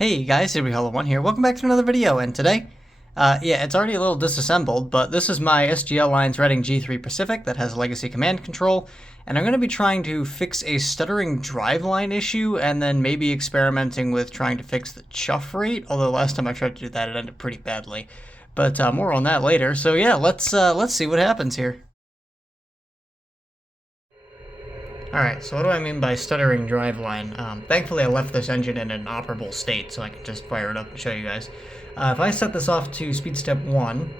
Hey guys, Hollow1 here. Welcome back to another video, and today, it's already a little disassembled, but this is my SGL Line Threading G3 Pacific that has legacy command control, and I'm going to be trying to fix a stuttering driveline issue, and then maybe experimenting with trying to fix the chuff rate, although last time I tried to do that, it ended pretty badly. But more on that later. So yeah, let's see what happens here. Alright, so what do I mean by stuttering driveline? Thankfully I left this engine in an operable state, so I can just fire it up and show you guys. If I set this off to speed step 1,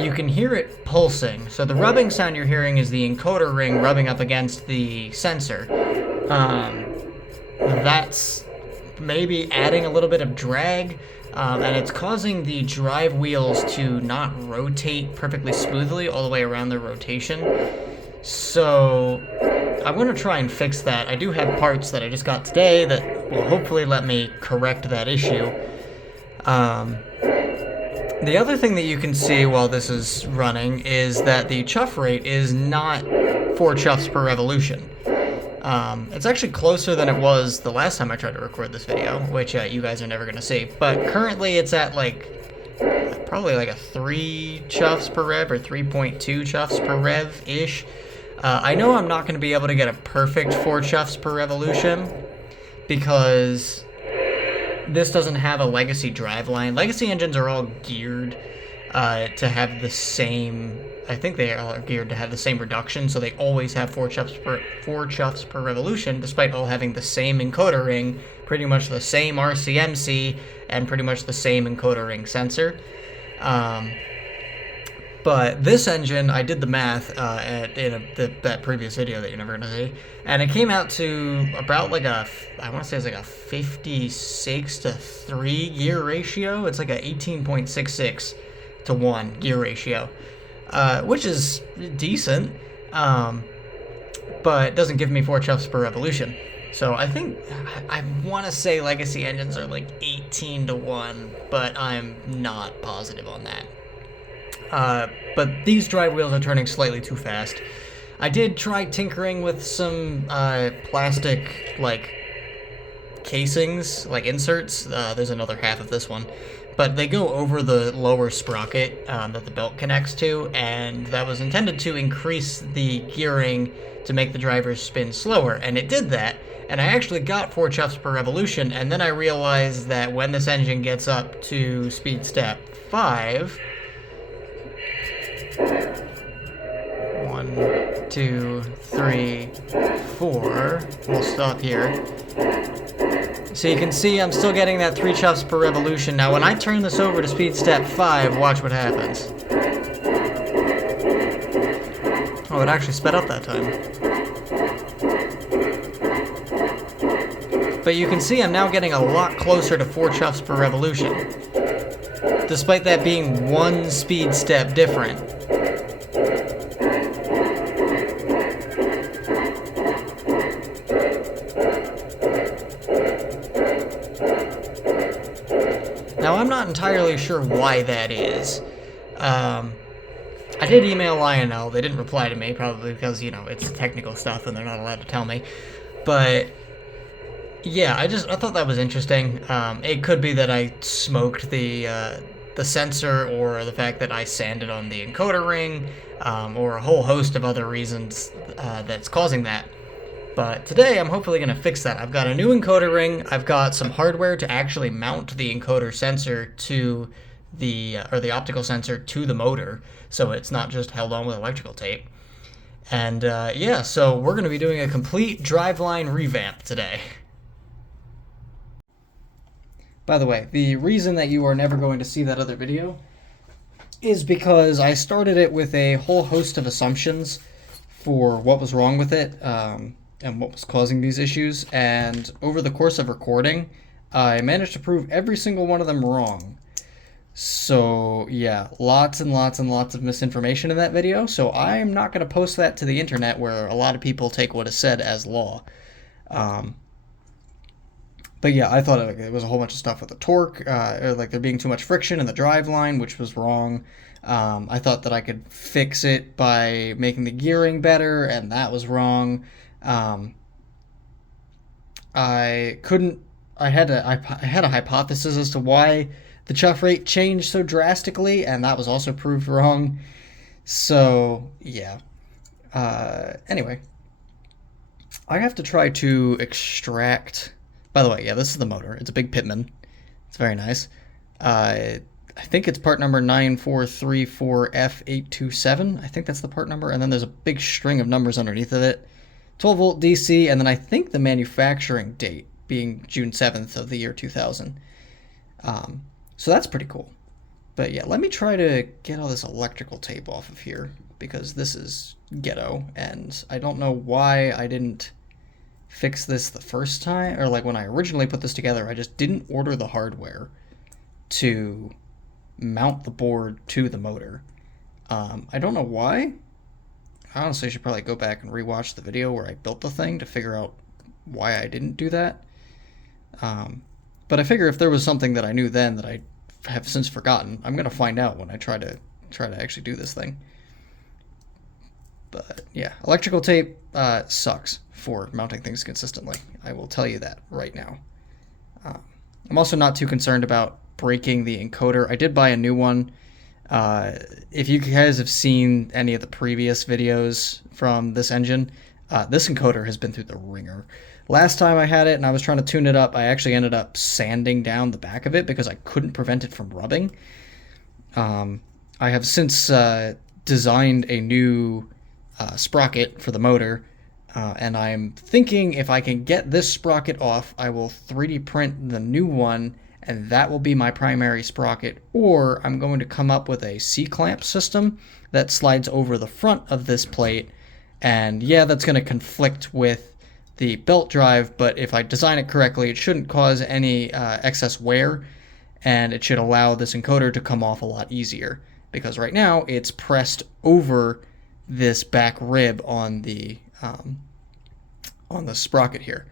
you can hear it pulsing. So the rubbing sound you're hearing is the encoder ring rubbing up against the sensor. That's maybe adding a little bit of drag. And it's causing the drive wheels to not rotate perfectly smoothly all the way around their rotation. So I'm going to try and fix that. I do have parts that I just got today that will hopefully let me correct that issue. The other thing that you can see while this is running is that the chuff rate is not 4 chuffs per revolution. It's actually closer than it was the last time I tried to record this video, which you guys are never going to see. But currently it's at probably like a 3 chuffs per rev or 3.2 chuffs per rev-ish. I know I'm not going to be able to get a perfect 4 chuffs per revolution because this doesn't have a legacy driveline. Legacy engines are all geared to have the same... I think they are geared to have the same reduction, so they always have 4 chuffs per revolution, despite all having the same encoder ring, pretty much the same RCMC, and pretty much the same encoder ring sensor. But this engine, I did the math that previous video that you're never going to see, and it came out to about like I want to say it's like a 56 to 3 gear ratio. It's like a 18.66 to 1 gear ratio. Which is decent, but doesn't give me 4 chuffs per revolution. So I think, I want to say legacy engines are like 18 to 1, but I'm not positive on that. But these drive wheels are turning slightly too fast. I did try tinkering with some plastic, casings, inserts. There's another half of this one. But they go over the lower sprocket that the belt connects to, and that was intended to increase the gearing to make the drivers spin slower, and it did that, and I actually got 4 chuffs per revolution, and then I realized that when this engine gets up to speed step 5... 1, 2, 3, 4... We'll stop here. So you can see I'm still getting that 3 chuffs per revolution. Now when I turn this over to speed step 5, watch what happens. Oh, it actually sped up that time. But you can see I'm now getting a lot closer to 4 chuffs per revolution, despite that being 1 speed step different. Now, I'm not entirely sure why that is. I did email Lionel. They didn't reply to me, probably because, it's technical stuff and they're not allowed to tell me. But, yeah, I thought that was interesting. It could be that I smoked the sensor, or the fact that I sanded on the encoder ring, or a whole host of other reasons that's causing that. But today, I'm hopefully going to fix that. I've got a new encoder ring. I've got some hardware to actually mount the encoder sensor to the optical sensor to the motor, so it's not just held on with electrical tape. And yeah, so we're going to be doing a complete driveline revamp today. By the way, the reason that you are never going to see that other video is because I started it with a whole host of assumptions for what was wrong with it, and what was causing these issues, and over the course of recording, I managed to prove every single one of them wrong. So yeah, lots and lots and lots of misinformation in that video, so I'm not going to post that to the internet where a lot of people take what is said as law. But yeah, I thought it was a whole bunch of stuff with the torque, or there being too much friction in the driveline, which was wrong. I thought that I could fix it by making the gearing better, and that was wrong. I couldn't. I had a hypothesis as to why the chuff rate changed so drastically, and that was also proved wrong. So yeah. Anyway, I have to try to extract. By the way, yeah, this is the motor. It's a big Pitman. It's very nice. I think it's part number 9434F827. I think that's the part number. And then there's a big string of numbers underneath of it. 12 volt DC, and then I think the manufacturing date being June 7th of the year 2000. So that's pretty cool. But yeah, let me try to get all this electrical tape off of here, because this is ghetto, and I don't know why I didn't fix this the first time, or like when I originally put this together, I just didn't order the hardware to mount the board to the motor. I don't know why. I honestly should probably go back and rewatch the video where I built the thing to figure out why I didn't do that. But I figure if there was something that I knew then that I have since forgotten, I'm gonna find out when I try to actually do this thing. But yeah, electrical tape sucks for mounting things consistently. I will tell you that right now. I'm also not too concerned about breaking the encoder. I did buy a new one. If you guys have seen any of the previous videos from this engine, this encoder has been through the ringer. Last time I had it and I was trying to tune it up, I actually ended up sanding down the back of it because I couldn't prevent it from rubbing. I have since designed a new sprocket for the motor, and I'm thinking if I can get this sprocket off, I will 3D print the new one, and that will be my primary sprocket, or I'm going to come up with a C-clamp system that slides over the front of this plate, and yeah, that's going to conflict with the belt drive, but if I design it correctly, it shouldn't cause any excess wear, and it should allow this encoder to come off a lot easier, because right now it's pressed over this back rib on the sprocket here,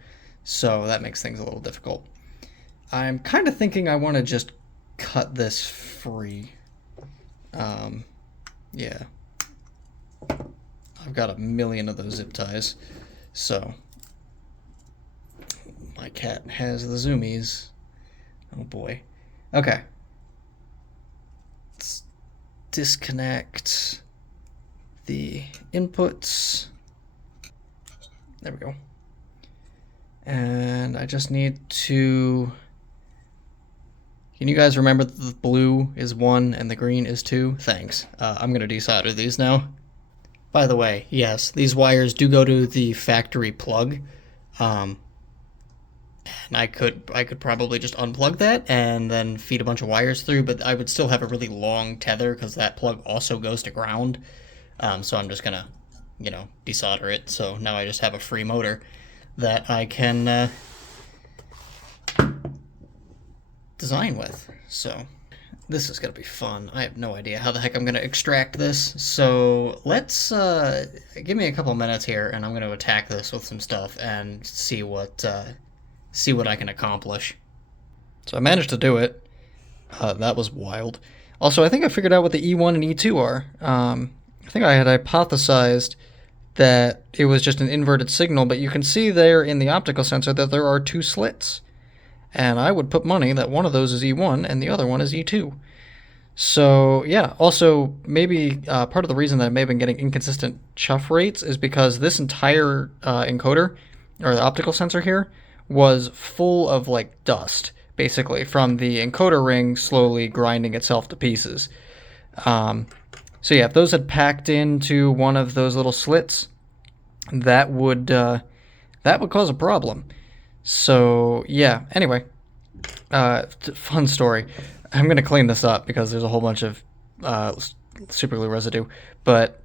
so that makes things a little difficult. I'm kind of thinking I want to just cut this free. Yeah, I've got a million of those zip ties, so my cat has the zoomies. Oh boy. Okay, let's disconnect the inputs. There we go. And I just need to... Can you guys remember that the blue is 1 and the green is 2? Thanks. I'm going to desolder these now. By the way, yes, these wires do go to the factory plug. And I could probably just unplug that and then feed a bunch of wires through, but I would still have a really long tether because that plug also goes to ground. So I'm just going to, desolder it. So now I just have a free motor that I can design with. So this is going to be fun. I have no idea how the heck I'm going to extract this. So let's give me a couple minutes here, and I'm going to attack this with some stuff and see what I can accomplish. So I managed to do it. That was wild. Also, I think I figured out what the E1 and E2 are. I think I had hypothesized that it was just an inverted signal, but you can see there in the optical sensor that there are 2 slits. And I would put money that one of those is E1 and the other one is E2. So yeah, also maybe part of the reason that I may have been getting inconsistent chuff rates is because this entire encoder, or the optical sensor here, was full of like dust, basically, from the encoder ring slowly grinding itself to pieces. So yeah, if those had packed into one of those little slits, that would cause a problem. So yeah, anyway, fun story. I'm gonna clean this up because there's a whole bunch of super glue residue. But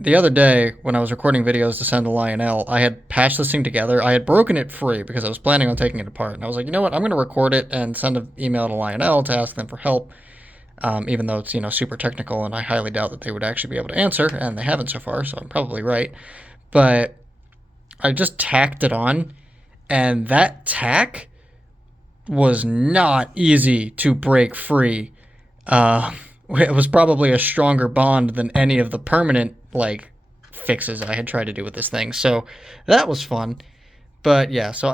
the other day when I was recording videos to send to Lionel, I had patched this thing together. I had broken it free because I was planning on taking it apart, and I was like, you know what, I'm gonna record it and send an email to Lionel to ask them for help. Even though it's, super technical, and I highly doubt that they would actually be able to answer, and they haven't so far, so I'm probably right. But I just tacked it on, and that tack was not easy to break free. It was probably a stronger bond than any of the permanent, fixes I had tried to do with this thing, so that was fun. But yeah, so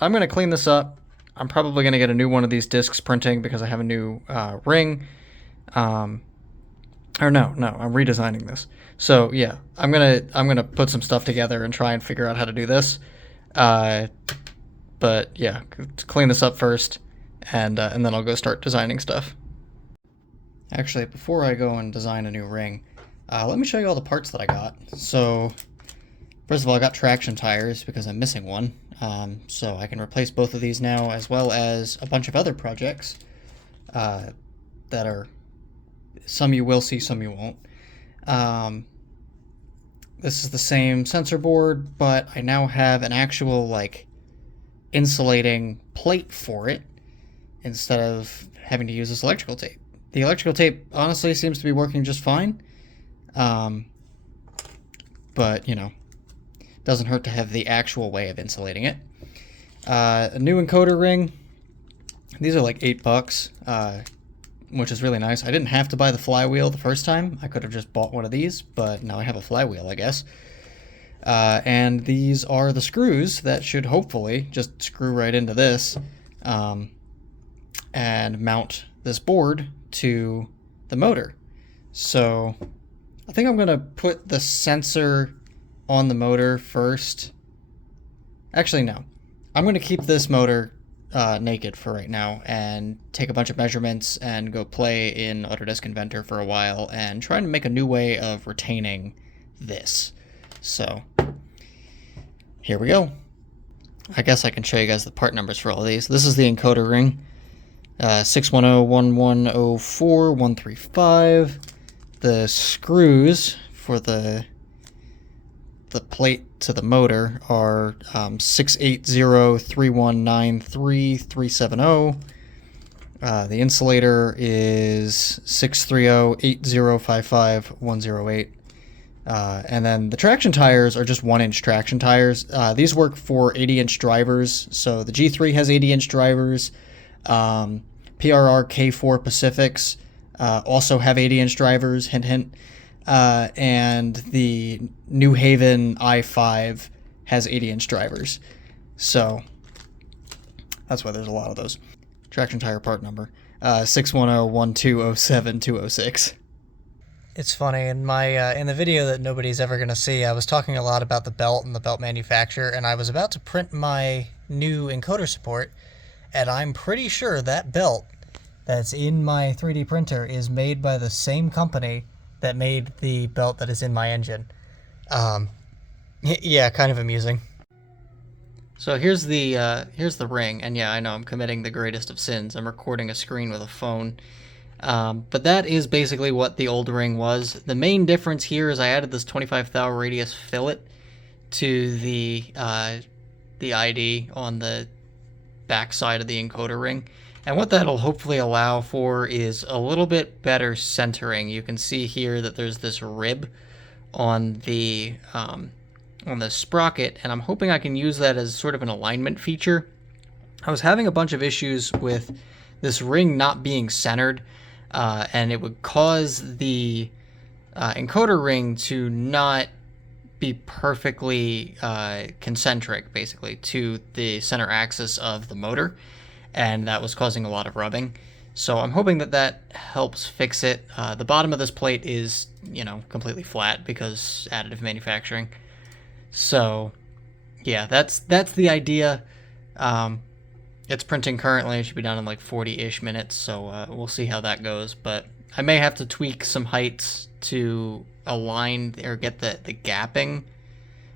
I'm going to clean this up. I'm probably going to get a new one of these discs printing because I have a new ring. Or no, I'm redesigning this. So yeah, I'm gonna put some stuff together and try and figure out how to do this. But yeah, clean this up first, and then I'll go start designing stuff. Actually, before I go and design a new ring, let me show you all the parts that I got. So first of all, I got traction tires because I'm missing one. So I can replace both of these now, as well as a bunch of other projects that are, some you will see, some you won't. This is the same sensor board, but I now have an actual like insulating plate for it instead of having to use this electrical tape. The electrical tape honestly seems to be working just fine, but you know, doesn't hurt to have the actual way of insulating it. A new encoder ring. These are like $8, which is really nice. I didn't have to buy the flywheel the first time. I could have just bought one of these, but now I have a flywheel, I guess. And these are the screws that should hopefully just screw right into this and mount this board to the motor. So I think I'm going to put the sensor on the motor first. Actually, no. I'm going to keep this motor naked for right now and take a bunch of measurements and go play in Autodesk Inventor for a while and try to make a new way of retaining this. So here we go. I guess I can show you guys the part numbers for all of these. This is the encoder ring, 610-1104-135. The screws for the plate to the motor are 680-3193-370. The insulator is 630-8055-108. And then the traction tires are just 1-inch traction tires. These work for 80-inch drivers. So the G3 has 80-inch drivers. PRR K4 Pacifics also have 80-inch drivers, hint, hint. And the New Haven i5 has 80-inch drivers. So that's why there's a lot of those. Traction tire part number, 610-1207-206. It's funny, in my in the video that nobody's ever going to see, I was talking a lot about the belt and the belt manufacturer, and I was about to print my new encoder support, and I'm pretty sure that belt that's in my 3D printer is made by the same company that made the belt that is in my engine. Yeah, kind of amusing. So here's the ring, and yeah, I know I'm committing the greatest of sins. I'm recording a screen with a phone. But that is basically what the old ring was. The main difference here is I added this 25 thou radius fillet to the ID on the back side of the encoder ring. And what that'll hopefully allow for is a little bit better centering. You can see here that there's this rib on the sprocket, and I'm hoping I can use that as sort of an alignment feature. I was having a bunch of issues with this ring not being centered, and it would cause the encoder ring to not be perfectly concentric, basically, to the center axis of the motor, and that was causing a lot of rubbing. So I'm hoping that that helps fix it. The bottom of this plate is, you know, completely flat because additive manufacturing. So yeah, that's the idea. It's printing currently. It should be done in like 40-ish minutes, so we'll see how that goes. But I may have to tweak some heights to align or get the gapping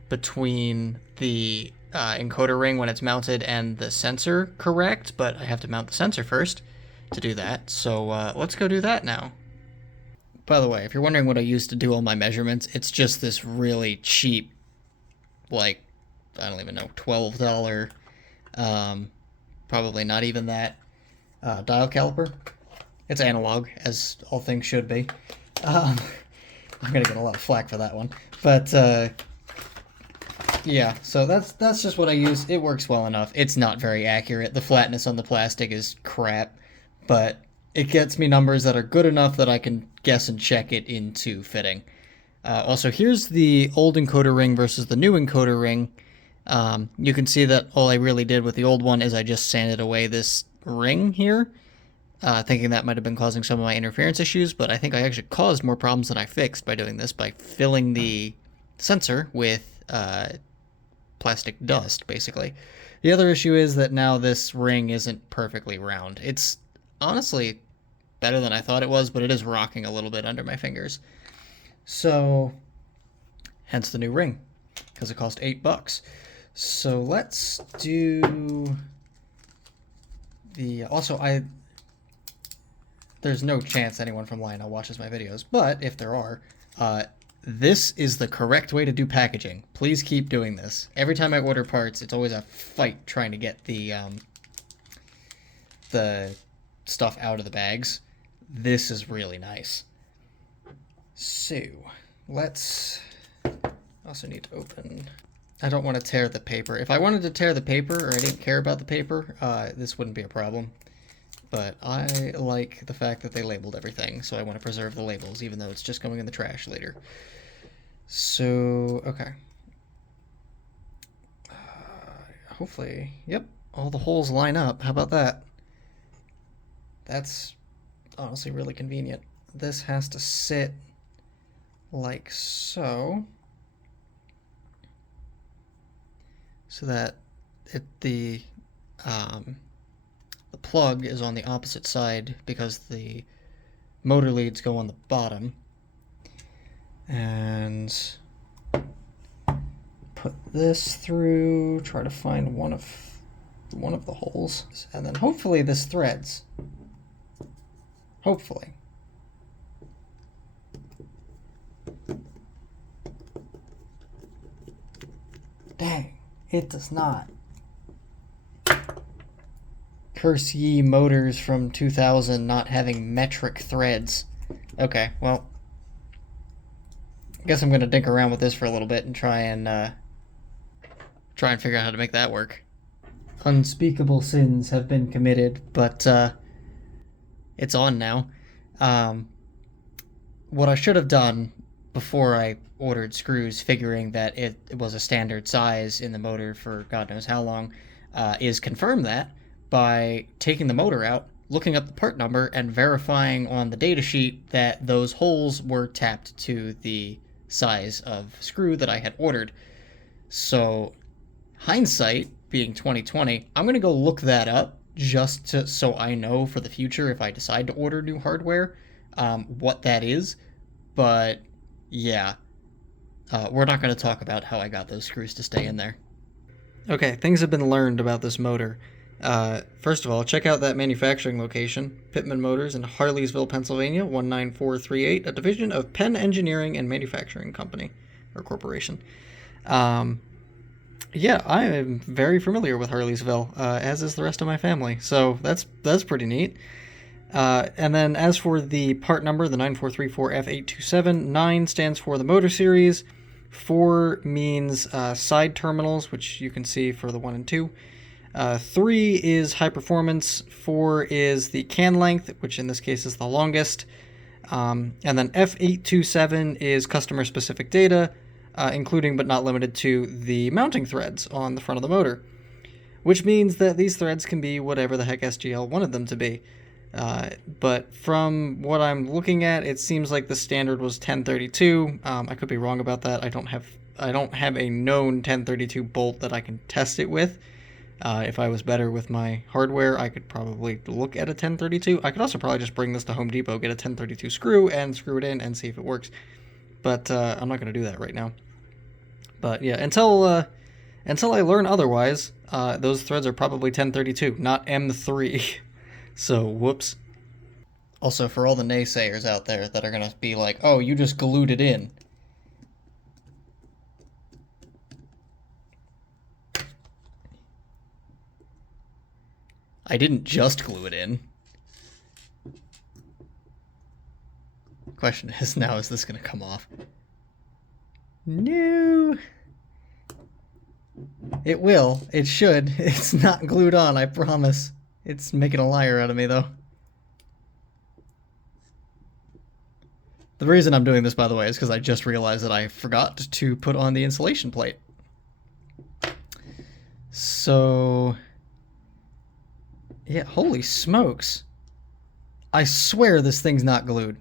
between the encoder ring when it's mounted and the sensor correct, but I have to mount the sensor first to do that. So let's go do that now. By the way, if you're wondering what I used to do all my measurements, it's just this really cheap, like, I don't even know, $12, probably not even that, dial caliper. It's analog, as all things should be. I'm gonna get a lot of flack for that one, but yeah, so that's just what I use. It works well enough. It's not very accurate. The flatness on the plastic is crap, but it gets me numbers that are good enough that I can guess and check it into fitting. Also, here's the old encoder ring versus the new encoder ring, You can see that all I really did with the old one is I just sanded away this ring here, thinking that might have been causing some of my interference issues, but I think I actually caused more problems than I fixed by doing this, by filling the sensor with plastic dust, basically. The other issue is that now this ring isn't perfectly round. It's honestly better than I thought it was, but it is rocking a little bit under my fingers. So, hence the new ring, because it cost $8. So let's do the, there's no chance anyone from Lionel watches my videos, but if there are, this is the correct way to do packaging. Please keep doing this. Every time I order parts, it's always a fight trying to get the stuff out of the bags. This is really nice. So, let's also need to open. I don't want to tear the paper. If I wanted to tear the paper, or I didn't care about the paper, this wouldn't be a problem. But I like the fact that they labeled everything, so I want to preserve the labels, even though it's just going in the trash later. So, okay. Hopefully, yep, all the holes line up. How about that? That's honestly really convenient. This has to sit like so. So that the plug is on the opposite side because the motor leads go on the bottom. And put this through, try to find one of the holes, and then hopefully this threads. Hopefully. Dang. It does not. Curse ye motors from 2000 not having metric threads. Okay, well, I guess I'm gonna dink around with this for a little bit and try and figure out how to make that work. Unspeakable sins have been committed, but it's on now. What I should have done before I ordered screws, figuring that it was a standard size in the motor for God knows how long, is confirm that by taking the motor out, looking up the part number, and verifying on the data sheet that those holes were tapped to the size of screw that I had ordered. So, hindsight being 2020, I'm gonna go look that up just so I know for the future if I decide to order new hardware, what that is. But yeah, we're not going to talk about how I got those screws to stay in there. Okay, things have been learned about this motor. First of all, check out that manufacturing location, Pittman Motors in Harleysville, Pennsylvania, 19438, a division of Penn Engineering and Manufacturing Company, or Corporation. Yeah, I am very familiar with Harleysville, as is the rest of my family, so that's pretty neat. And then as for the part number, the 9434F827, 9 stands for the motor series, 4 means side terminals, which you can see for the 1 and 2. 3 is high performance, 4 is the can length, which in this case is the longest, and then F827 is customer specific data, including but not limited to the mounting threads on the front of the motor, which means that these threads can be whatever the heck SGL wanted them to be. But from what I'm looking at, it seems like the standard was 1032. I could be wrong about that. I don't have a known 1032 bolt that I can test it with. If I was better with my hardware, I could probably look at a 1032. I could also probably just bring this to Home Depot, get a 1032 screw, and screw it in and see if it works. But I'm not going to do that right now. But yeah, until I learn otherwise, those threads are probably 1032, not M3. So, whoops. Also, for all the naysayers out there that are going to be like, oh, you just glued it in. I didn't just glue it in. Question is now, is this going to come off? No. It will. It should. It's not glued on, I promise. It's making a liar out of me, though. The reason I'm doing this, by the way, is because I just realized that I forgot to put on the insulation plate. So, yeah, holy smokes. I swear this thing's not glued.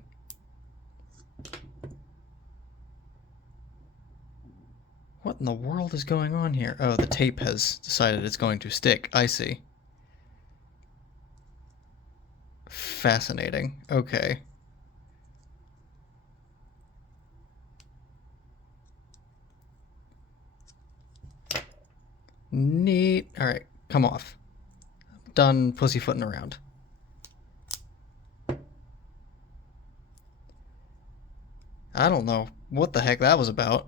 What in the world is going on here? Oh, the tape has decided it's going to stick. I see. Fascinating. Okay. Neat. Alright, come off. Done pussyfooting around. I don't know what the heck that was about.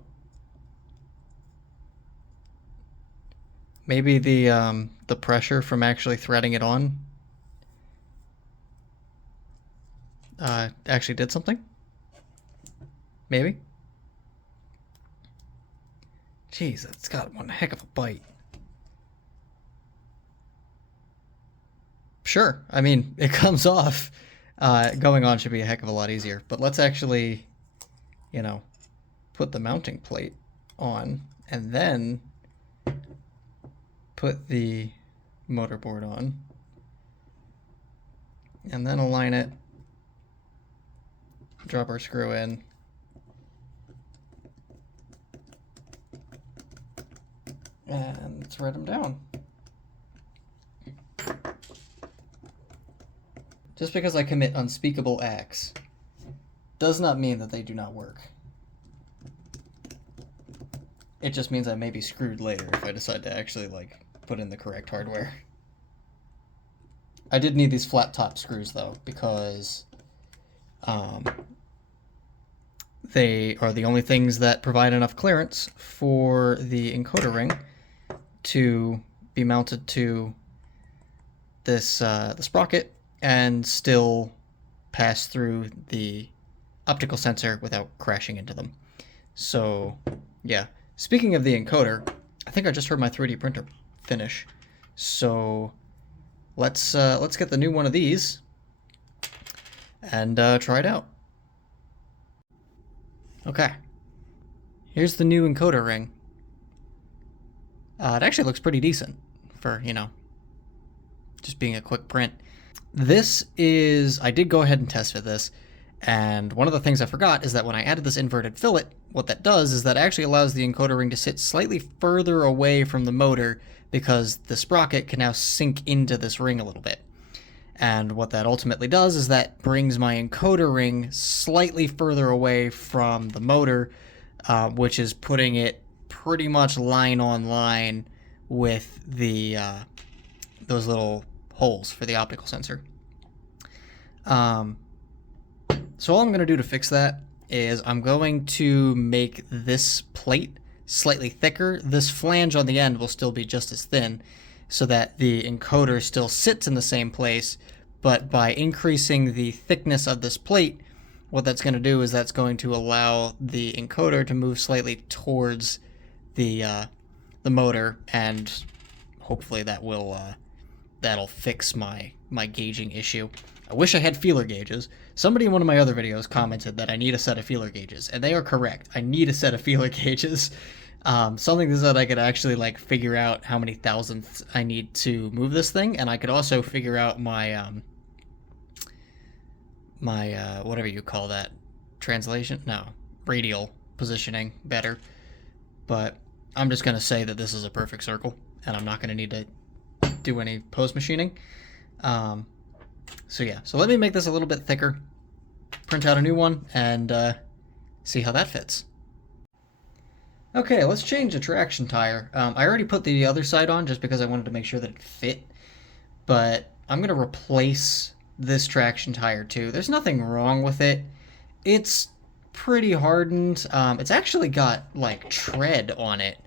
Maybe the pressure from actually threading it on actually did something? Maybe? Jeez, it's got one heck of a bite. Sure, I mean, it comes off. Going on should be a heck of a lot easier, but let's actually, you know, put the mounting plate on and then put the motor board on and then align it, drop our screw in, and thread them down. Just because I commit unspeakable acts does not mean that they do not work. It just means I may be screwed later if I decide to actually, like, put in the correct hardware. I did need these flat top screws, though, because they are the only things that provide enough clearance for the encoder ring to be mounted to this the sprocket and still pass through the optical sensor without crashing into them. So, yeah. Speaking of the encoder, I think I just heard my 3D printer finish. So, let's get the new one of these and try it out. Okay. Here's the new encoder ring. It actually looks pretty decent for, you know, just being a quick print. This is, I did go ahead and test fit this, and one of the things I forgot is that when I added this inverted fillet, what that does is that actually allows the encoder ring to sit slightly further away from the motor because the sprocket can now sink into this ring a little bit. And what that ultimately does is that brings my encoder ring slightly further away from the motor, which is putting it pretty much line on line with the those little holes for the optical sensor. So all I'm going to do to fix that is I'm going to make this plate slightly thicker. This flange on the end will still be just as thin so that the encoder still sits in the same place, but by increasing the thickness of this plate, what that's going to do is that's going to allow the encoder to move slightly towards the motor, and hopefully that will that'll fix my gauging issue. I wish I had feeler gauges. Somebody in one of my other videos commented that I need a set of feeler gauges, and they are correct. I need a set of feeler gauges. Something so that I could actually like figure out how many thousandths I need to move this thing, and I could also figure out my whatever you call that, translation? No, radial positioning better. But I'm just gonna say that this is a perfect circle, and I'm not gonna need to do any post machining. So yeah, so let me make this a little bit thicker, print out a new one, and see how that fits. Okay, let's change the traction tire. I already put the other side on just because I wanted to make sure that it fit, but I'm going to replace this traction tire too. There's nothing wrong with it. It's pretty hardened. It's actually got like tread on it,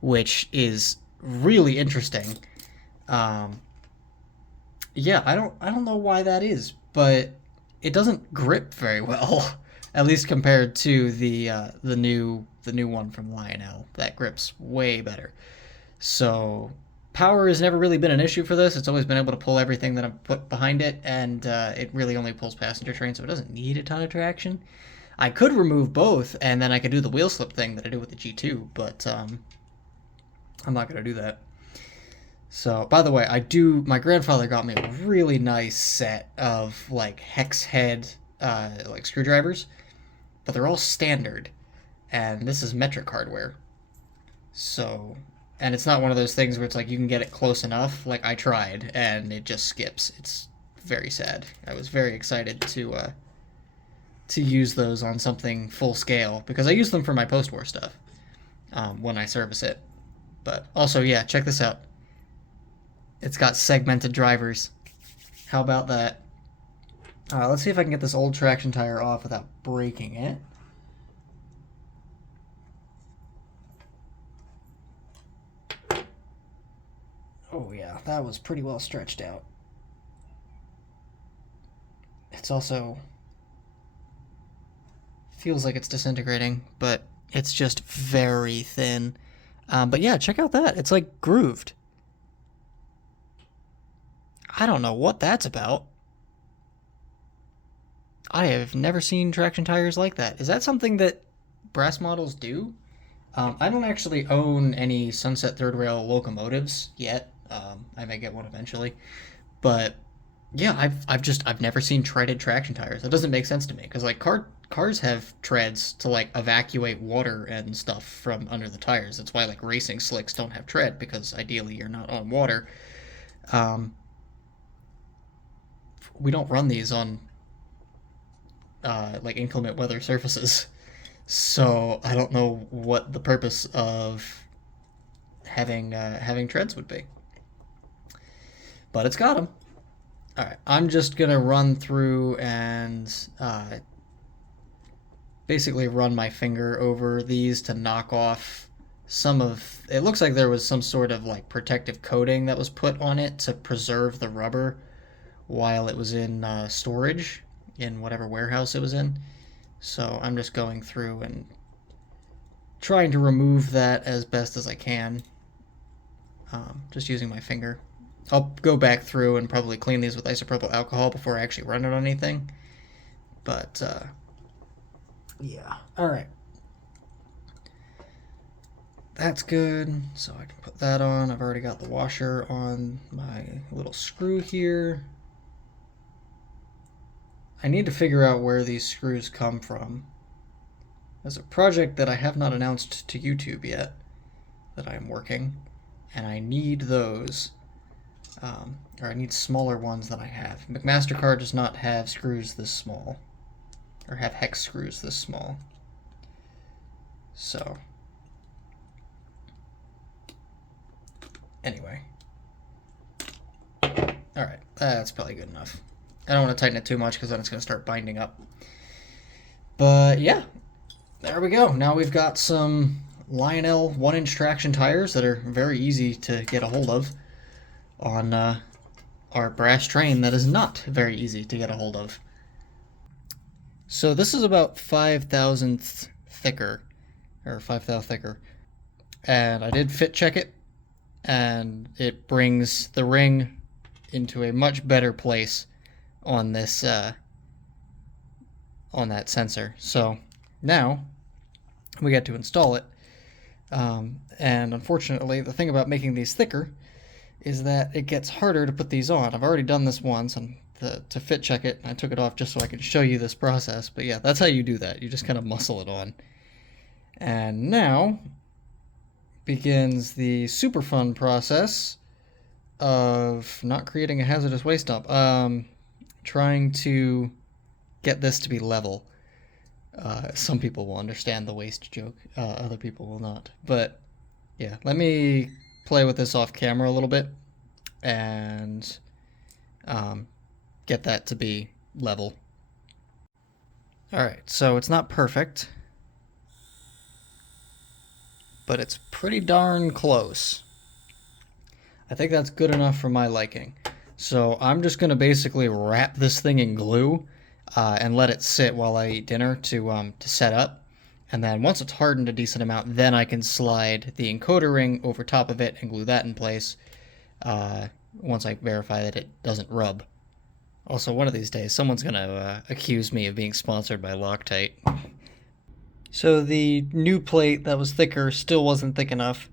which is really interesting. Yeah, I don't know why that is, but it doesn't grip very well, at least compared to the new one from Lionel. That grips way better. So power has never really been an issue for this. It's always been able to pull everything that I've put behind it, and it really only pulls passenger train, so it doesn't need a ton of traction. I could remove both, and then I could do the wheel slip thing that I do with the G2, but I'm not going to do that. So, by the way, my grandfather got me a really nice set of, like, hex head, like, screwdrivers, but they're all standard, and this is metric hardware. So, and it's not one of those things where it's like you can get it close enough. Like, I tried, and it just skips. It's very sad. I was very excited to use those on something full scale, because I use them for my post-war stuff, when I service it. But also, yeah, check this out. It's got segmented drivers. How about that? Let's see if I can get this old traction tire off without breaking it. Oh yeah, that was pretty well stretched out. It's also feels like it's disintegrating, but it's just very thin. But yeah, check out that. It's like grooved. I don't know what that's about. I have never seen traction tires like that. Is that something that brass models do? I don't actually own any Sunset Third Rail locomotives yet. I may get one eventually, but yeah, I've never seen treaded traction tires. That doesn't make sense to me, because like cars have treads to like evacuate water and stuff from under the tires. That's why like racing slicks don't have tread, because ideally you're not on water. We don't run these on like inclement weather surfaces, so I don't know what the purpose of having treads would be. But it's got them. All right, I'm just gonna run through and basically run my finger over these to knock off some of. It looks like there was some sort of like protective coating that was put on it to preserve the rubber while it was in storage in whatever warehouse it was in. So I'm just going through and trying to remove that as best as I can, just using my finger. I'll go back through and probably clean these with isopropyl alcohol before I actually run it on anything. But yeah, all right. That's good, so I can put that on. I've already got the washer on my little screw here. I need to figure out where these screws come from. There's a project that I have not announced to YouTube yet that I'm working, and I need those. Or I need smaller ones than I have. McMaster-Carr does not have screws this small, or have hex screws this small. So, anyway. Alright, that's probably good enough. I don't want to tighten it too much, because then it's going to start binding up. But yeah, there we go. Now we've got some Lionel 1-inch traction tires that are very easy to get a hold of on our brass train that is not very easy to get a hold of. So this is about 5 thousandths thicker, or 5 thou thicker, and I did fit check it, and it brings the ring into a much better place on this on that sensor. So now we get to install it, and unfortunately the thing about making these thicker is that it gets harder to put these on. I've already done this once and to fit check it, and I took it off just so I could show you this process. But yeah, that's how you do that. You just kind of muscle it on. And now begins the super fun process of not creating a hazardous waste dump. Trying to get this to be level. Some people will understand the waste joke, other people will not. But yeah, let me play with this off camera a little bit and get that to be level. Alright, so it's not perfect, but it's pretty darn close. I think that's good enough for my liking. So I'm just going to basically wrap this thing in glue and let it sit while I eat dinner to set up. And then once it's hardened a decent amount, then I can slide the encoder ring over top of it and glue that in place once I verify that it doesn't rub. Also, one of these days, someone's going to accuse me of being sponsored by Loctite. So the new plate that was thicker still wasn't thick enough.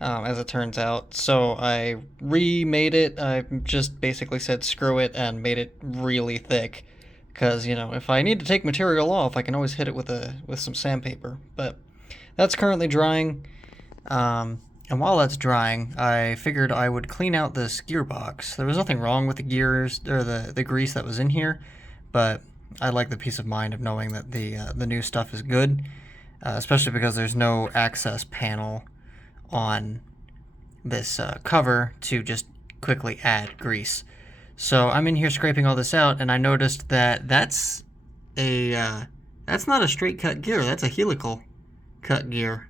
as it turns out. So I remade it. I just basically said screw it and made it really thick. Because, you know, if I need to take material off, I can always hit it with some sandpaper. But that's currently drying. And while that's drying, I figured I would clean out this gearbox. There was nothing wrong with the gears or the grease that was in here, but I like the peace of mind of knowing that the new stuff is good, especially because there's no access panel on this cover to just quickly add grease. So I'm in here scraping all this out, and I noticed that that's not a straight cut gear. That's a helical cut gear,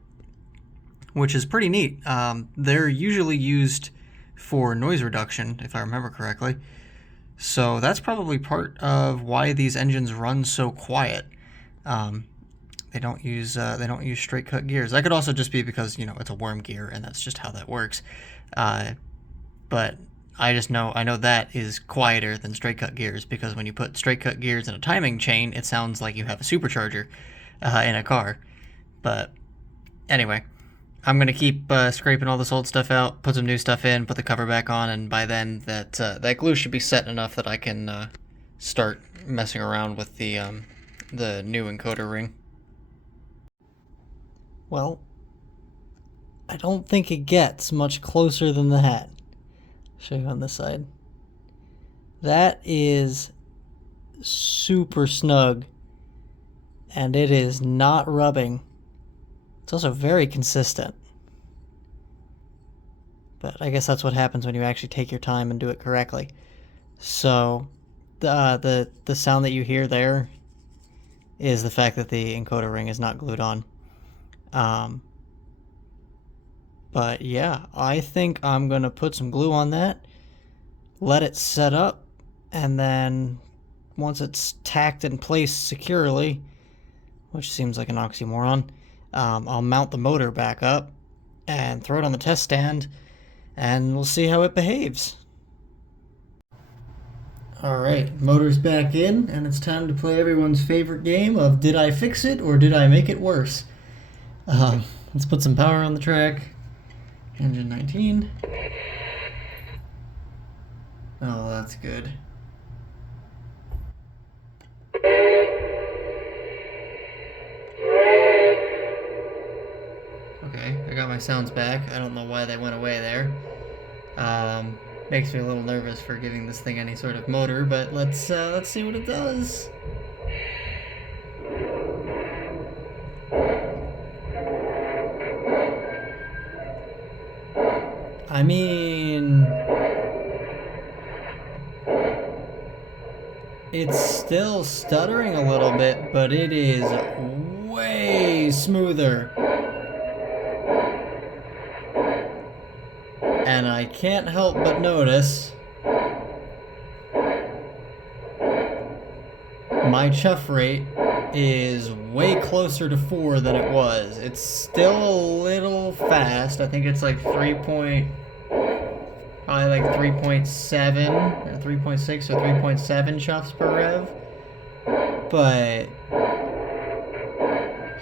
which is pretty neat. They're usually used for noise reduction, if I remember correctly. So that's probably part of why these engines run so quiet. They don't use straight cut gears. That could also just be because, you know, it's a worm gear and that's just how that works. But I know that is quieter than straight cut gears, because when you put straight cut gears in a timing chain, it sounds like you have a supercharger in a car. But anyway, I'm going to keep scraping all this old stuff out, put some new stuff in, put the cover back on, and by then that glue should be set enough that I can start messing around with the new encoder ring. Well, I don't think it gets much closer than that. Show you on this side. That is super snug, and it is not rubbing. It's also very consistent. But I guess that's what happens when you actually take your time and do it correctly. So the sound that you hear there is the fact that the encoder ring is not glued on. But yeah, I think I'm going to put some glue on that, let it set up, and then once it's tacked in place securely, which seems like an oxymoron, I'll mount the motor back up and throw it on the test stand, and we'll see how it behaves. Alright, motor's back in, and it's time to play everyone's favorite game of did I fix it or did I make it worse? Let's put some power on the track. Engine 19. Oh, that's good. Okay, I got my sounds back. I don't know why they went away there. Makes me a little nervous for giving this thing any sort of motor, but let's see what it does. I mean, it's still stuttering a little bit, but it is way smoother. And I can't help but notice my chuff rate is way closer to 4 than it was. It's still a little fast. I think it's like probably like 3.7 or 3.6 or 3.7 chuffs per rev. But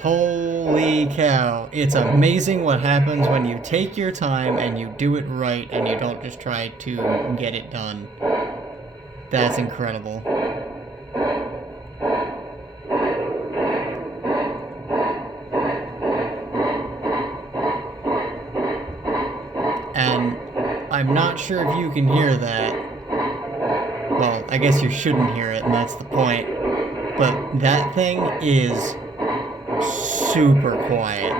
holy cow, it's amazing what happens when you take your time and you do it right and you don't just try to get it done. That's incredible. And I'm not sure if you can hear that. Well, I guess you shouldn't hear it, and that's the point. But that thing is super quiet.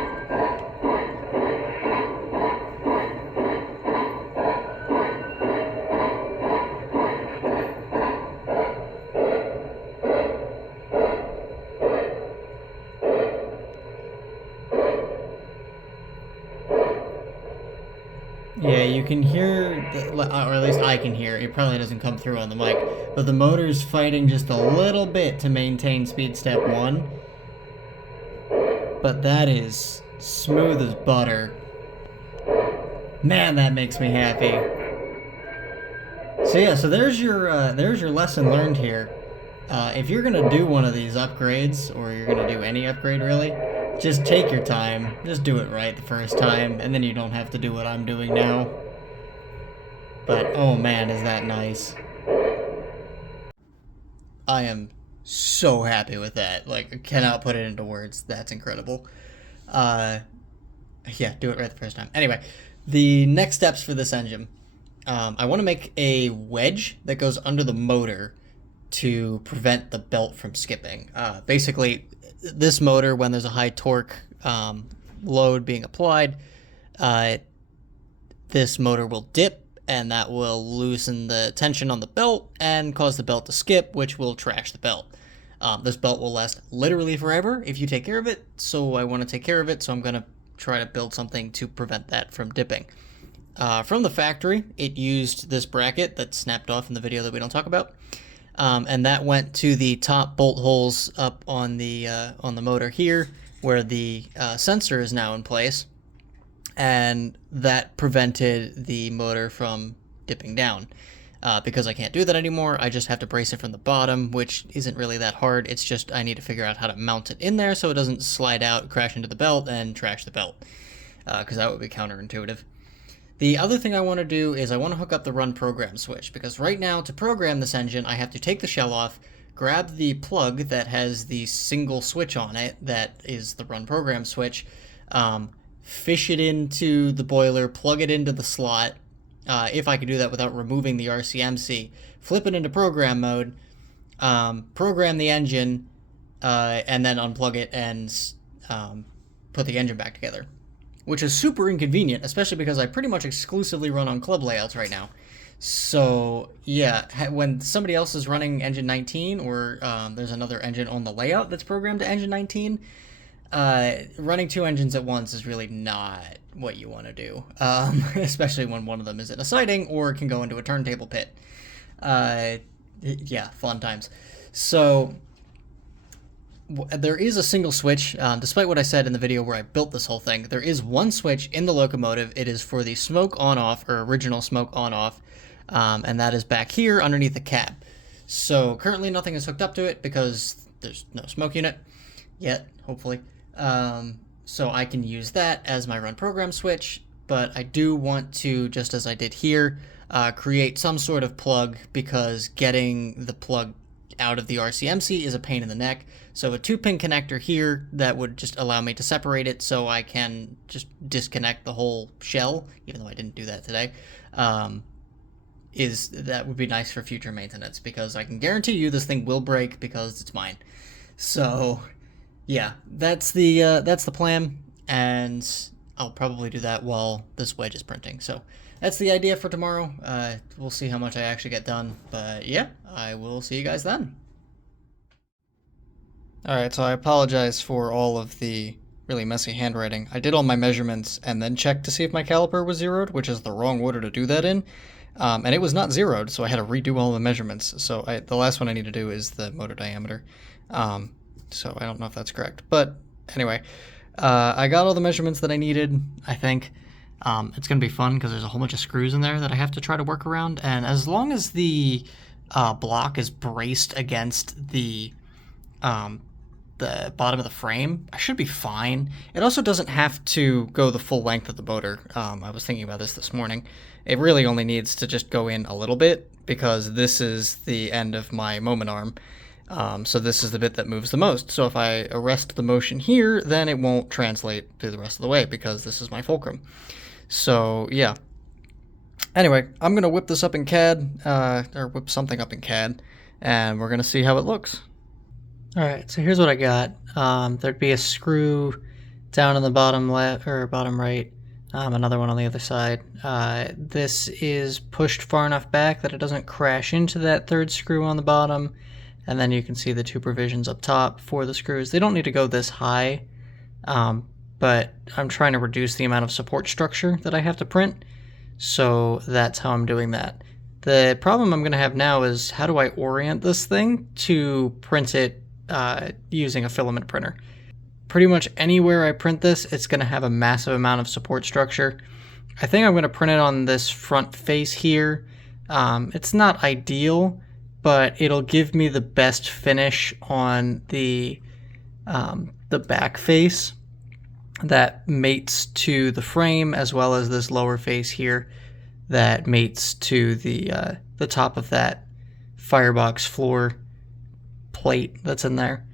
Yeah, you can hear, or at least I can hear, it probably doesn't come through on the mic, but the motor's fighting just a little bit to maintain speed step 1. But that is smooth as butter. Man, that makes me happy. So yeah, so there's your lesson learned here. If you're gonna do one of these upgrades, or you're gonna do any upgrade really, Just take your time. Just do it right the first time, and then you don't have to do what I'm doing now. But, oh man, is that nice. I am so happy with that. Like, I cannot put it into words. That's incredible. Yeah, do it right the first time. Anyway, the next steps for this engine. I want to make a wedge that goes under the motor to prevent the belt from skipping. Basically, this motor, when there's a high torque load being applied, this motor will dip, and that will loosen the tension on the belt and cause the belt to skip, which will trash the belt. This belt will last literally forever if you take care of it, so I want to take care of it, so I'm going to try to build something to prevent that from dipping. From the factory, it used this bracket that snapped off in the video that we don't talk about, and that went to the top bolt holes up on the motor here, where the sensor is now in place, and that prevented the motor from dipping down. Because I can't do that anymore, I just have to brace it from the bottom, which isn't really that hard. It's just I need to figure out how to mount it in there so it doesn't slide out, crash into the belt, and trash the belt, because that would be counterintuitive. The other thing I want to do is I want to hook up the run program switch, because right now to program this engine I have to take the shell off, grab the plug that has the single switch on it that is the run program switch, fish it into the boiler, plug it into the slot, if I could do that without removing the RCMC, flip it into program mode, program the engine, and then unplug it and put the engine back together. Which is super inconvenient, especially because I pretty much exclusively run on club layouts right now. So, yeah, when somebody else is running engine 19, or there's another engine on the layout that's programmed to engine 19, running two engines at once is really not what you want to do, especially when one of them is in a siding or can go into a turntable pit. Yeah, fun times. So there is a single switch, despite what I said in the video where I built this whole thing. There is one switch in the locomotive. It is for the smoke on-off, or original smoke on-off, and that is back here underneath the cab. So currently nothing is hooked up to it because there's no smoke unit yet, hopefully. So I can use that as my run program switch, but I do want to, just as I did here, create some sort of plug, because getting the plug out of the RCMC is a pain in the neck. So a 2-pin connector here that would just allow me to separate it so I can just disconnect the whole shell, even though I didn't do that today, that would be nice for future maintenance, because I can guarantee you this thing will break because it's mine. So yeah, that's the plan, and I'll probably do that while this wedge is printing. So that's the idea for tomorrow. We'll see how much I actually get done, but yeah, I will see you guys then. Alright, so I apologize for all of the really messy handwriting. I did all my measurements and then checked to see if my caliper was zeroed, which is the wrong order to do that in. And it was not zeroed, so I had to redo all the measurements. So the last one I need to do is the motor diameter. So I don't know if that's correct. But anyway, I got all the measurements that I needed, I think. It's going to be fun because there's a whole bunch of screws in there that I have to try to work around. And as long as the block is braced against the bottom of the frame, I should be fine. It also doesn't have to go the full length of the motor. I was thinking about this morning. It really only needs to just go in a little bit, because this is the end of my moment arm. So this is the bit that moves the most. So if I arrest the motion here, then it won't translate through the rest of the way, because this is my fulcrum. So yeah. Anyway, I'm going to whip this up in CAD, or whip something up in CAD, and we're going to see how it looks. Alright, so here's what I got. There'd be a screw down in the bottom left, or bottom right, another one on the other side. This is pushed far enough back that it doesn't crash into that third screw on the bottom, and then you can see the two provisions up top for the screws. They don't need to go this high, but I'm trying to reduce the amount of support structure that I have to print, so that's how I'm doing that. The problem I'm going to have now is, how do I orient this thing to print it using a filament printer? Pretty much anywhere I print this, it's going to have a massive amount of support structure. I think I'm going to print it on this front face here. It's not ideal, but it'll give me the best finish on the back face. that mates to the frame, as well as this lower face here that mates to the top of that firebox floor plate that's in there.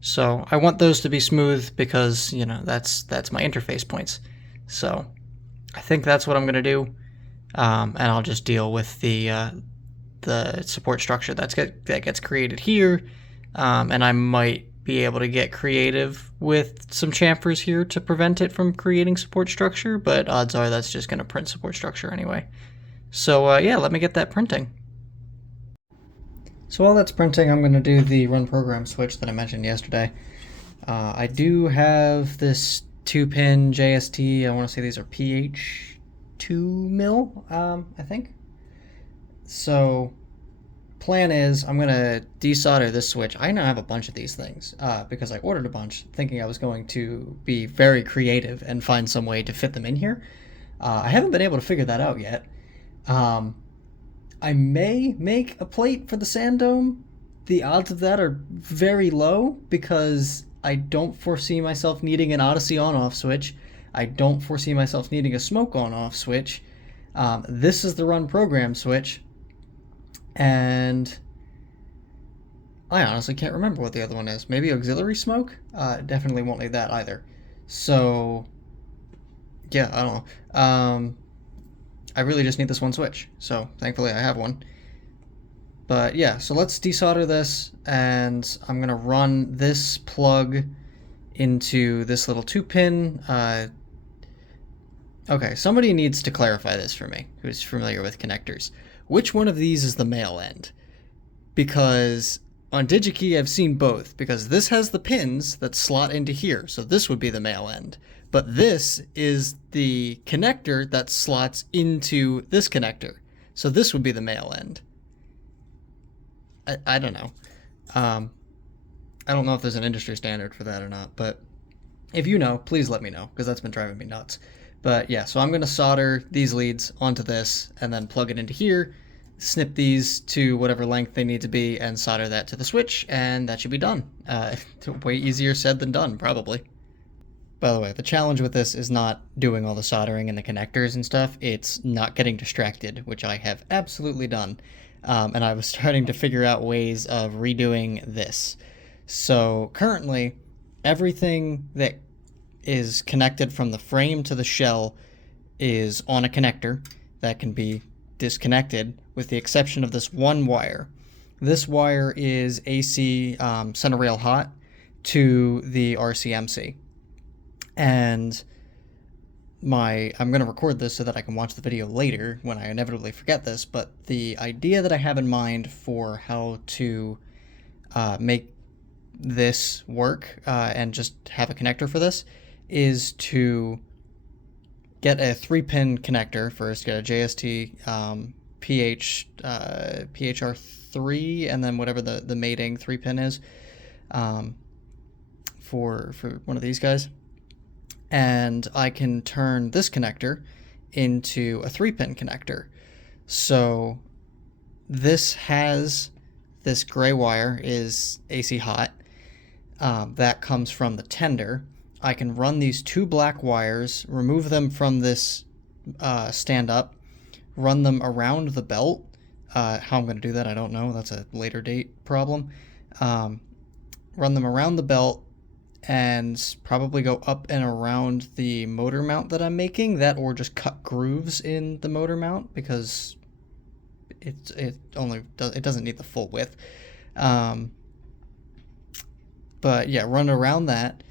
So I want those to be smooth because, you know, that's my interface points. So I think that's what I'm going to do, and I'll just deal with the support structure that gets created here, and I might be able to get creative with some chamfers here to prevent it from creating support structure, but odds are that's just going to print support structure anyway. So yeah, let me get that printing. So while that's printing, I'm going to do the run program switch that I mentioned yesterday. I do have this 2-pin JST. I want to say these are PH 2 mil, I think. So plan is I'm going to desolder this switch. I now have a bunch of these things because I ordered a bunch thinking I was going to be very creative and find some way to fit them in here. I haven't been able to figure that out yet. I may make a plate for the sand dome. The odds of that are very low because I don't foresee myself needing an Odyssey on-off switch. I don't foresee myself needing a smoke on-off switch. This is the run program switch. And I honestly can't remember what the other one is. Maybe auxiliary smoke? Definitely won't need that either. So, yeah, I don't know. I really just need this one switch. So, thankfully I have one. But yeah, so let's desolder this, and I'm going to run this plug into this little 2-pin. Okay, somebody needs to clarify this for me, who's familiar with connectors. Which one of these is the male end? Because on DigiKey I've seen both, because this has the pins that slot into here, so this would be the male end. But this is the connector that slots into this connector, so this would be the male end. I don't know. I don't know if there's an industry standard for that or not, but if you know, please let me know, because that's been driving me nuts. But yeah, so I'm going to solder these leads onto this and then plug it into here, snip these to whatever length they need to be, and solder that to the switch, and that should be done. Way easier said than done, probably. By the way, the challenge with this is not doing all the soldering and the connectors and stuff, it's not getting distracted, which I have absolutely done. And I was starting to figure out ways of redoing this. So currently, everything that is connected from the frame to the shell is on a connector that can be disconnected, with the exception of this one wire. This wire is AC center rail hot to the RCMC. And I'm going to record this so that I can watch the video later when I inevitably forget this, but the idea that I have in mind for how to make this work and just have a connector for this is to get a 3-pin connector first, get a JST PHR3, and then whatever the mating 3-pin is for one of these guys. And I can turn this connector into a 3-pin connector. So this gray wire is AC hot. That comes from the tender. I can run these 2 black wires, remove them from this stand-up, run them around the belt. How I'm going to do that, I don't know. That's a later date problem. Run them around the belt, and probably go up and around the motor mount that I'm making, that or just cut grooves in the motor mount because it doesn't need the full width. But yeah, run around that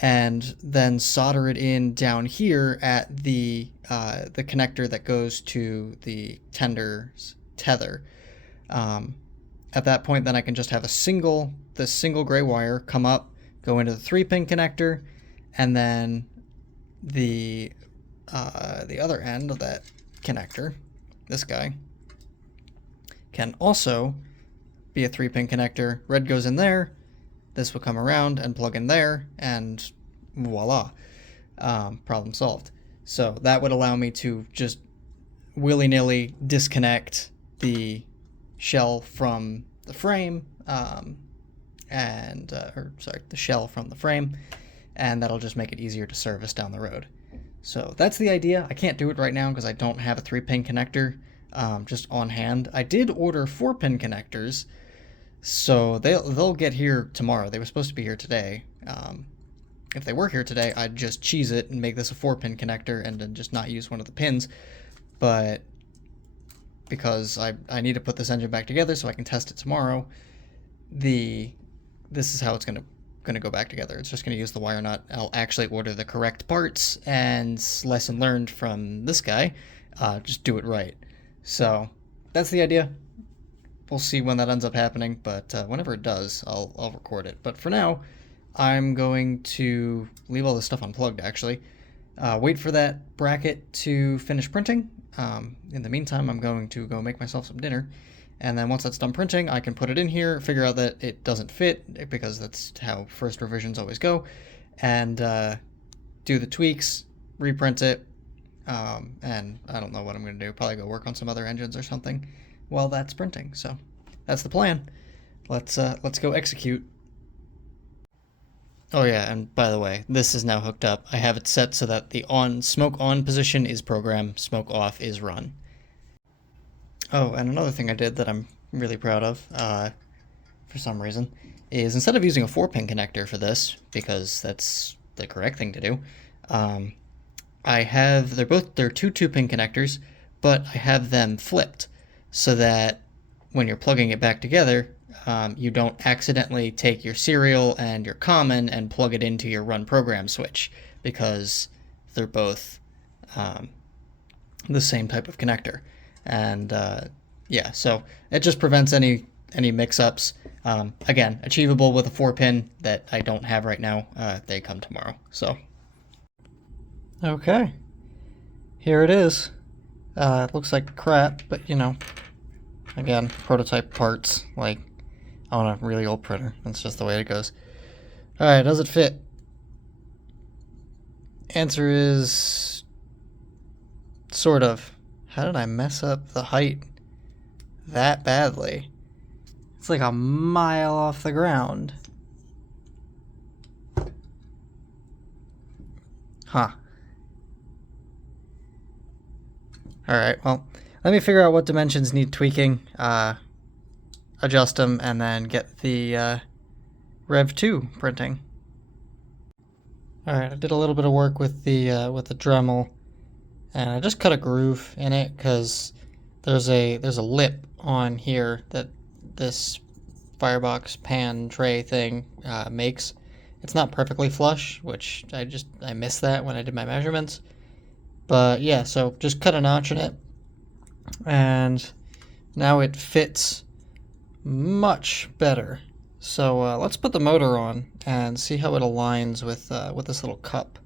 and then solder it in down here at the connector that goes to the tender's tether. At that point, then I can just have this single gray wire come up, go into the 3-pin connector, and then the other end of that connector, this guy, can also be a 3-pin connector. Red goes in there, this will come around and plug in there, and voila, problem solved. So that would allow me to just willy-nilly disconnect the shell from the frame, the shell from the frame, and that'll just make it easier to service down the road. So that's the idea. I can't do it right now because I don't have a 3-pin connector just on hand. I did order 4-pin connectors, so they'll get here tomorrow. They were supposed to be here today. If they were here today, I'd just cheese it and make this a 4-pin connector and then just not use one of the pins. But because I need to put this engine back together so I can test it tomorrow, this is how it's gonna go back together. It's just gonna use the wire nut. I'll actually order the correct parts, and lesson learned from this guy, just do it right. So that's the idea. We'll see when that ends up happening, but whenever it does, I'll record it. But for now, I'm going to leave all this stuff unplugged, actually. Wait for that bracket to finish printing. In the meantime, I'm going to go make myself some dinner. And then once that's done printing, I can put it in here, figure out that it doesn't fit, because that's how first revisions always go, and do the tweaks, reprint it, and I don't know what I'm going to do. Probably go work on some other engines or something while that's printing. So that's the plan. Let's go execute. Oh yeah, and by the way, this is now hooked up. I have it set so that the smoke on position is program, smoke off is run. Oh, and another thing I did that I'm really proud of, for some reason, is instead of using a 4-pin connector for this, because that's the correct thing to do, they're two 2-pin connectors, but I have them flipped so that when you're plugging it back together, you don't accidentally take your serial and your common and plug it into your run program switch, because they're both the same type of connector. And yeah, so it just prevents any mix-ups. Again, achievable with a 4-pin that I don't have right now. They come tomorrow. So okay, here it is. It looks like crap, but you know, again, prototype parts, like on a really old printer. That's just the way it goes. Alright, does it fit? Answer is sort of. How did I mess up the height that badly? It's like a mile off the ground. Huh. Alright, well, let me figure out what dimensions need tweaking, adjust them, and then get the Rev 2 printing. Alright, I did a little bit of work with the Dremel, and I just cut a groove in it because there's a lip on here that this firebox pan tray thing makes. It's not perfectly flush, which I missed that when I did my measurements. But yeah, so just cut a notch in it, and now it fits much better. So let's put the motor on and see how it aligns with this little cup.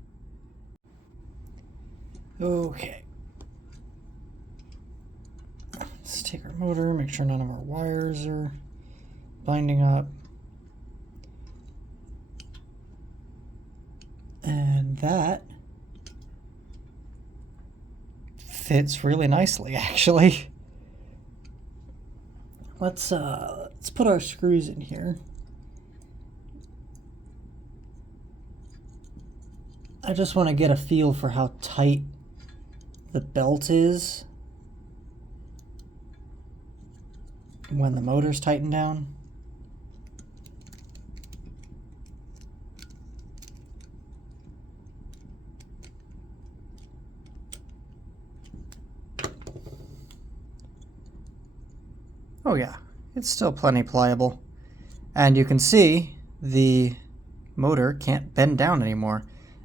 Okay. Let's take our motor, make sure none of our wires are binding up. And that fits really nicely, actually. Let's put our screws in here. I just want to get a feel for how tight the belt is when the motor's tightened down. Oh yeah, it's still plenty pliable. And you can see the motor can't bend down anymore.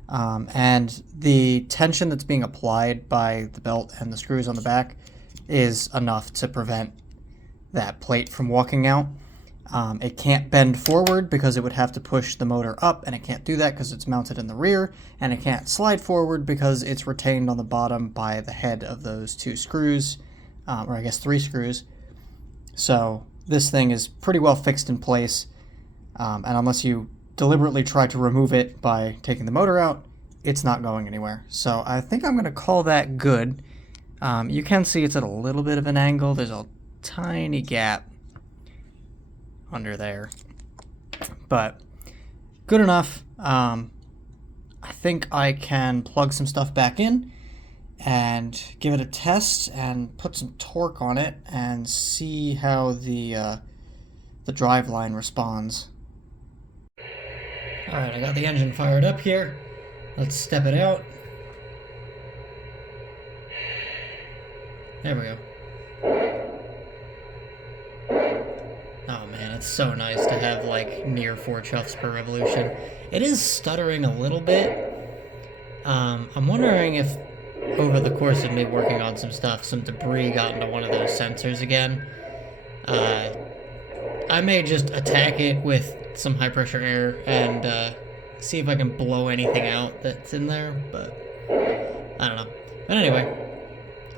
And the tension that's being applied by the belt and the screws on the back is enough to prevent that plate from walking out. It can't bend forward because it would have to push the motor up, and it can't do that because it's mounted in the rear, and it can't slide forward because it's retained on the bottom by the head of those 2 screws, or I guess 3 screws. So this thing is pretty well fixed in place, and unless you deliberately try to remove it by taking the motor out, it's not going anywhere. So I think I'm going to call that good. You can see it's at a little bit of an angle. There's a tiny gap under there, but good enough. I think I can plug some stuff back in and give it a test and put some torque on it and see how the driveline responds. Alright, I got the engine fired up here. Let's step it out. There we go. Oh man, it's so nice to have like near 4 chuffs per revolution. It is stuttering a little bit. I'm wondering if over the course of me working on some stuff, some debris got into one of those sensors again. I may just attack it with some high pressure air and see if I can blow anything out that's in there, but I don't know. But anyway,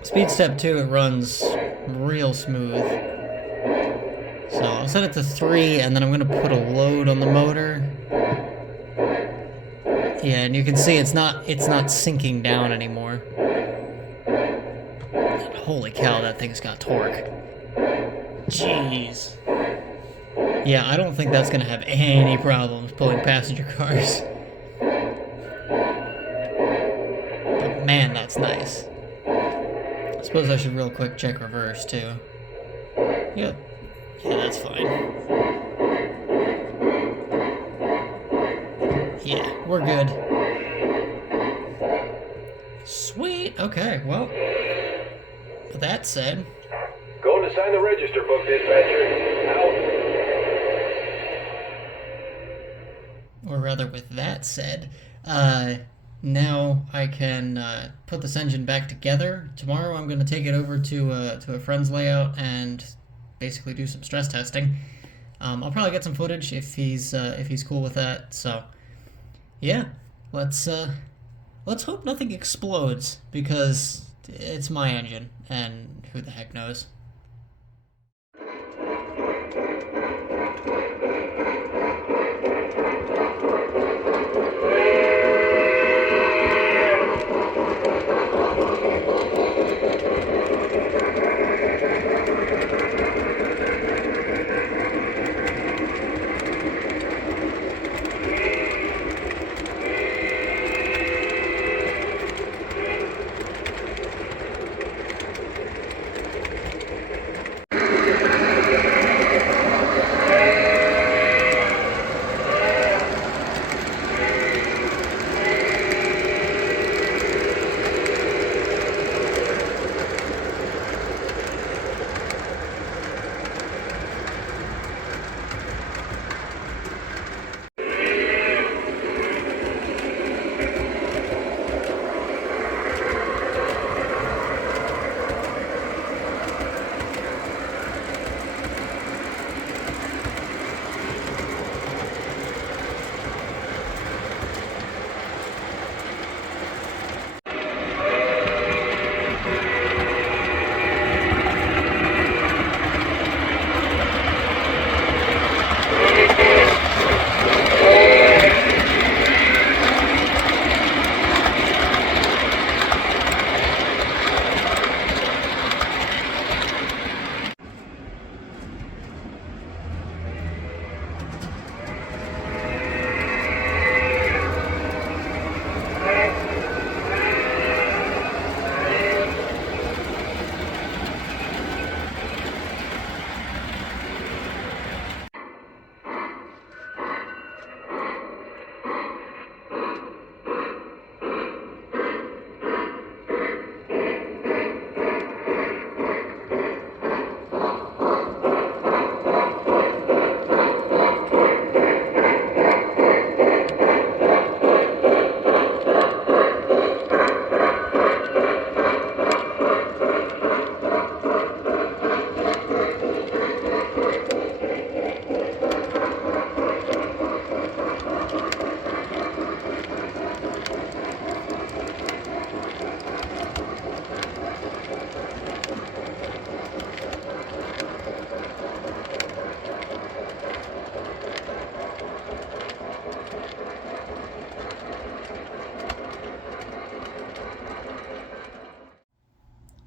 speed step 2, it runs real smooth. So I'll set it to 3, and then I'm going to put a load on the motor. Yeah, and you can see it's not sinking down anymore. And holy cow, that thing's got torque. Jeez. Yeah, I don't think that's going to have any problems pulling passenger cars. But man, that's nice. I suppose I should real quick check reverse too. Yep. Yeah, that's fine. Yeah, we're good. Sweet. Okay, well, with that said... Going to sign the register book, dispatcher. Out. Or rather, with that said, now I can put this engine back together. Tomorrow I'm going to take it over to a friend's layout and basically do some stress testing. I'll probably get some footage if he's cool with that. So yeah, let's hope nothing explodes, because it's my engine and who the heck knows.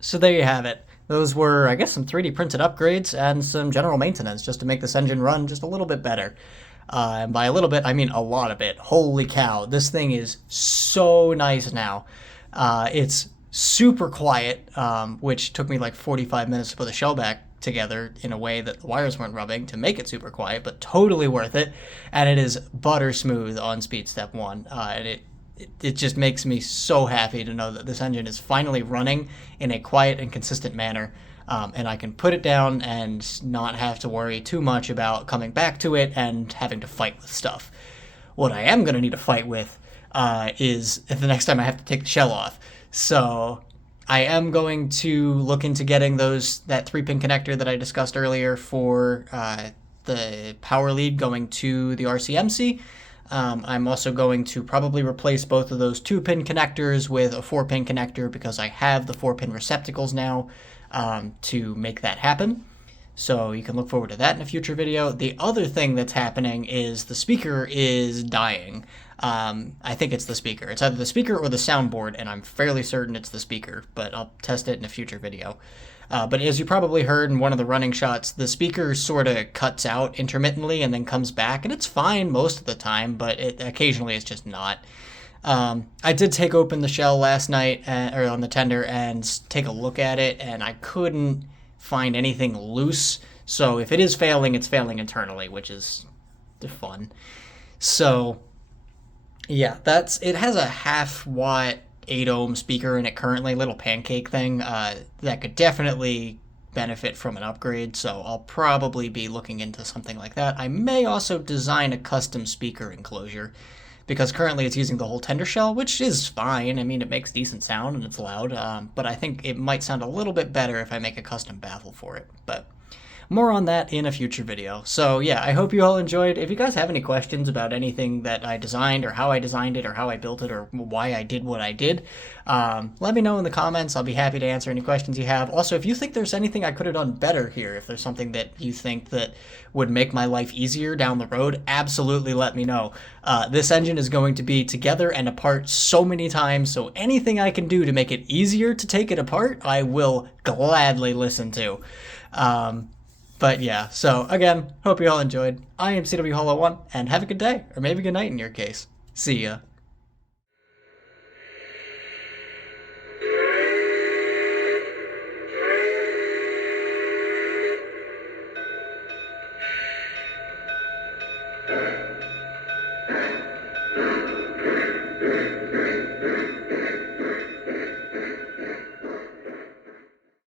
So there you have it. Those were, I guess, some 3D printed upgrades and some general maintenance just to make this engine run just a little bit better. And by a little bit, I mean a lot of it. Holy cow, this thing is so nice now. It's super quiet, which took me like 45 minutes to put the shell back together in a way that the wires weren't rubbing to make it super quiet, but totally worth it. And it is butter smooth on speed step 1. And it just makes me so happy to know that this engine is finally running in a quiet and consistent manner. And I can put it down and not have to worry too much about coming back to it and having to fight with stuff. What I am going to need to fight with is the next time I have to take the shell off. So I am going to look into getting that 3-pin connector that I discussed earlier for the power lead going to the RCMC. I'm also going to probably replace both of those 2-pin connectors with a 4-pin connector because I have the 4-pin receptacles now to make that happen. So you can look forward to that in a future video. The other thing that's happening is the speaker is dying. I think it's the speaker. It's either the speaker or the soundboard, and I'm fairly certain it's the speaker, but I'll test it in a future video. But as you probably heard in one of the running shots, the speaker sort of cuts out intermittently and then comes back, and it's fine most of the time, but occasionally it's just not. I did take open the shell last night, or on the tender, and take a look at it, and I couldn't find anything loose. So if it is failing, it's failing internally, which is fun. So yeah, it has a 0.5 watt 8 ohm speaker in it currently, little pancake thing that could definitely benefit from an upgrade, so I'll probably be looking into something like that. I may also design a custom speaker enclosure, because currently it's using the whole tender shell, which is fine. I mean, it makes decent sound and it's loud, but I think it might sound a little bit better if I make a custom baffle for it. But more on that in a future video. So yeah, I hope you all enjoyed. If you guys have any questions about anything that I designed, or how I designed it, or how I built it, or why I did what I did, let me know in the comments. I'll be happy to answer any questions you have. Also, if you think there's anything I could have done better here, if there's something that you think that would make my life easier down the road, absolutely let me know. This engine is going to be together and apart so many times, so anything I can do to make it easier to take it apart, I will gladly listen to. But yeah, so again, hope you all enjoyed. I am CW Hollow 1, and have a good day, or maybe good night in your case. See ya.